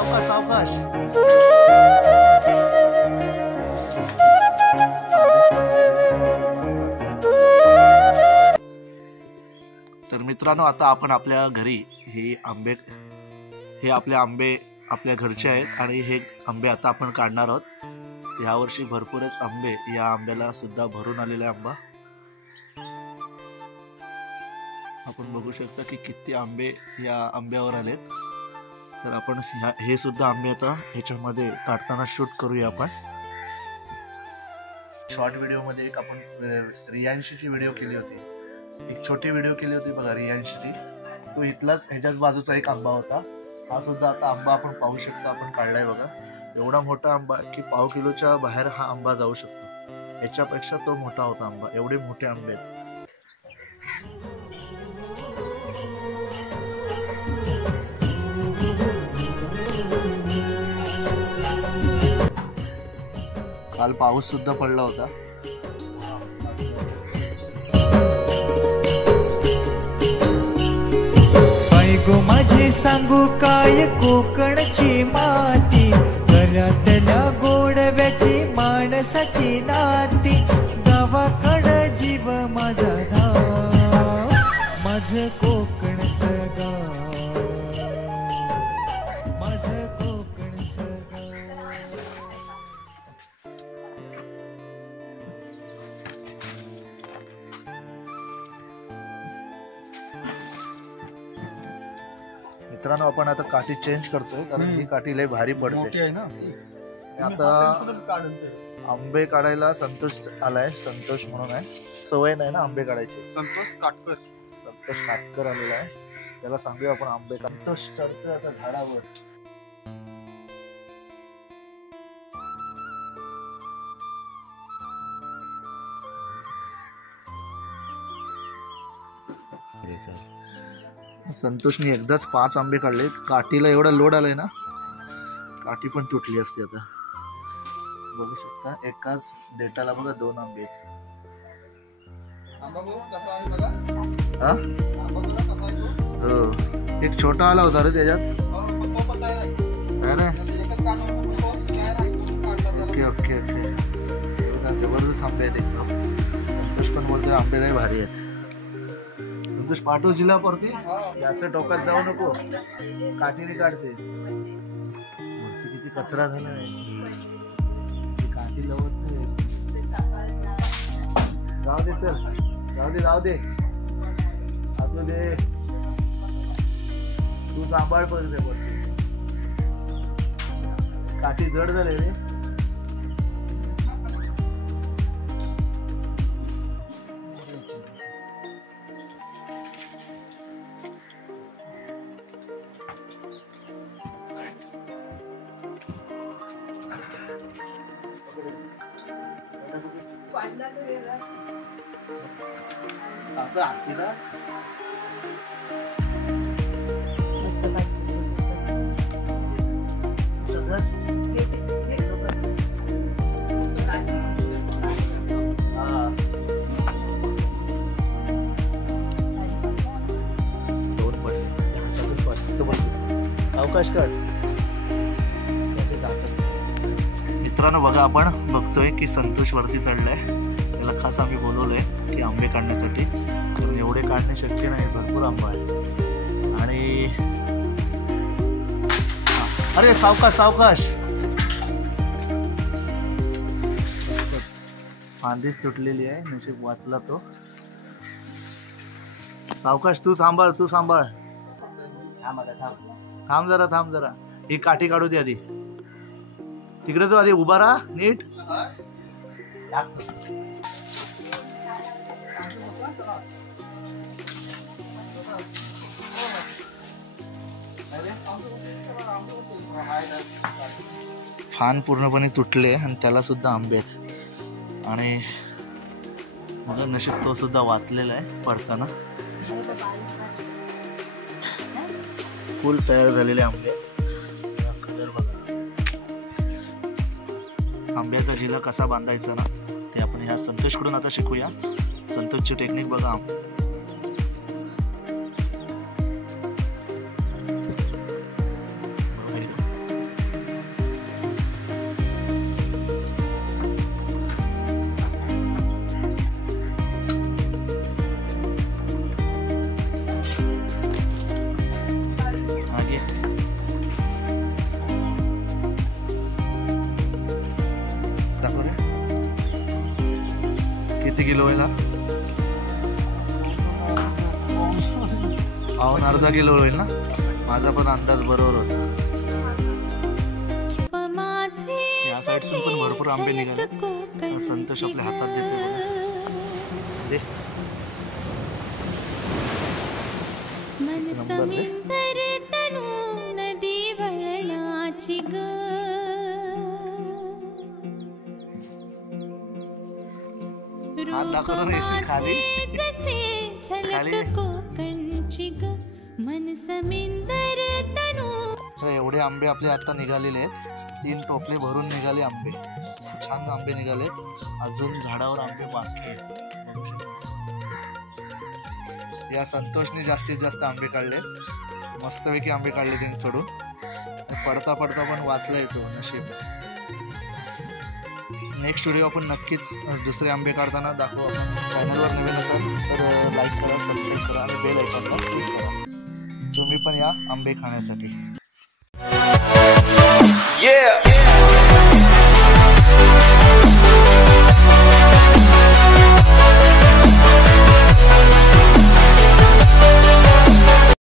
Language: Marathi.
सावकाश सावकाश. तर मित्रांनो, आता आपण आपल्या घरी हे आपले आंबे आपल्या घरचे आहेत आणि हे आंबे आता आपण काढणार आहोत. यावर्षी भरपूरच आंबे, या आंब्याला सुद्धा भरून आलेला आंबा आपण बघू शकता की किती आंबे या आंब्यावर आलेत. तर आपण हे सुद्धा आंबे आता ह्याच्यामध्ये काढताना शूट करूया. आपण शॉर्ट व्हिडिओ मध्ये एक आपण रियांशीची व्हिडिओ केली होती, एक छोटी व्हिडिओ केली होती बघा रियांशीची. तो इथलाच ह्याच्याच बाजूचा एक आंबा होता. हा सुद्धा आता आंबा आपण पाहू शकता आपण काढलाय बघा. एवढा मोठा आंबा की पाव किलोच्या बाहेर हा आंबा जाऊ शकतो. याच्यापेक्षा तो मोठा होता आंबा. एवढे मोठे आंबे आहेत. काल पाऊस सुद्धा पडला होता. गो माझे सांगू काय कोकणची माती, घरातल्या गोडव्याची माणसाची नाती, गावाकडं जीव माझा धाव, माझं कोकणचं गाव, माझं कोकणचं गाव. मित्रांनो, आपण आता काठी चेंज करतोय कारण ही काठी लय भारी पडते ना. आता आंबे काढायला संतोष आलाय. संतोष म्हणून आहे, सवय नाही ना आंबे काढायची. संतोष काटकर आलेला आहे. त्याला सांगूया आपण आंबे. संतोष चढतोय आता झाडावर. संतोषने एकदाच 5 आंबे काढले. काठीला एवढा लोड आलाय ना, काठी पण तुटली असते. आता बघू शकता एकाच देठाला बघा 2 आंबे. हो, एक छोटा आला होता रे त्याच्यात. ओके ओके ओके, जबरदस्त आंबे आहेत एकदम. संतोष पण बोलतोय आंबे लय भारी आहेत. पाठव जिल्हा परती याच्या टोकात जाऊ नको, काठीने काढते. किती कचरा झालाय, काठी लावत नाही. जाऊ दे, चल जाऊ दे असू दे. तू सांभाळ परत काठी जड झाले रे. अवकाश काढ. मित्रांनो बघा, आपण बघतोय की संतोष वरती चढलाय. त्याला खास आम्ही बोलवलंय की आंबे काढण्यासाठी, कारण एवढे काढणे शक्य नाही, भरपूर आंबा आहे. आणि अरे सावकाश सावकाश, फांदीच तुटलेली आहे. नशीब वाचला तो. सावकाश, तू सांभाळ. थांब जरा. ही काठी काढू दे आधी. तिकडे जो आधी उभा राहा नीट. फान पूर्णपणे तुटले आणि त्याला सुद्धा आंबे आहेत. आणि मग नशीब तो सुद्धा वाचलेला आहे पडताना. फुल तयार झालेले आंबे. आंब्याचा जिल्हा कसा बांधायचा ना, ते आपण ह्या संतोषकडून आता शिकूया. संतोषची टेक्निक बघा. किती किलो होईल? पाऊण अर्धा किलो होईल ना? माझा पण अंदाज बरोबर होता. या साईडसून पण भरपूर आंबे निघाले. संतोष आपल्या हातात देतो. हात दाखवतो ना खाली एवढे आंबे आपले आता निघालेले आहेत. 3 टोपले भरून निघाले आंबे. छान आंबे निघाले. अजून झाडावर आंबे बाकी आहेत. या संतोषने जास्तीत जास्त आंबे काढले. मस्तपैकी आंबे काढले त्यांनी चढून. पडता पडता पण वाचला येतो नशीब. नेक्स्ट व्हिडिओ आपण नक्कीच दुसरे आंबे काढताना दाखवू. आपण चॅनलवर नवीन असाल तर लाईक करा, सबस्क्राईब करा आणि बेल आयकॉनला क्लिक करा. तुम्ही पण या आंबे खाण्यासाठी.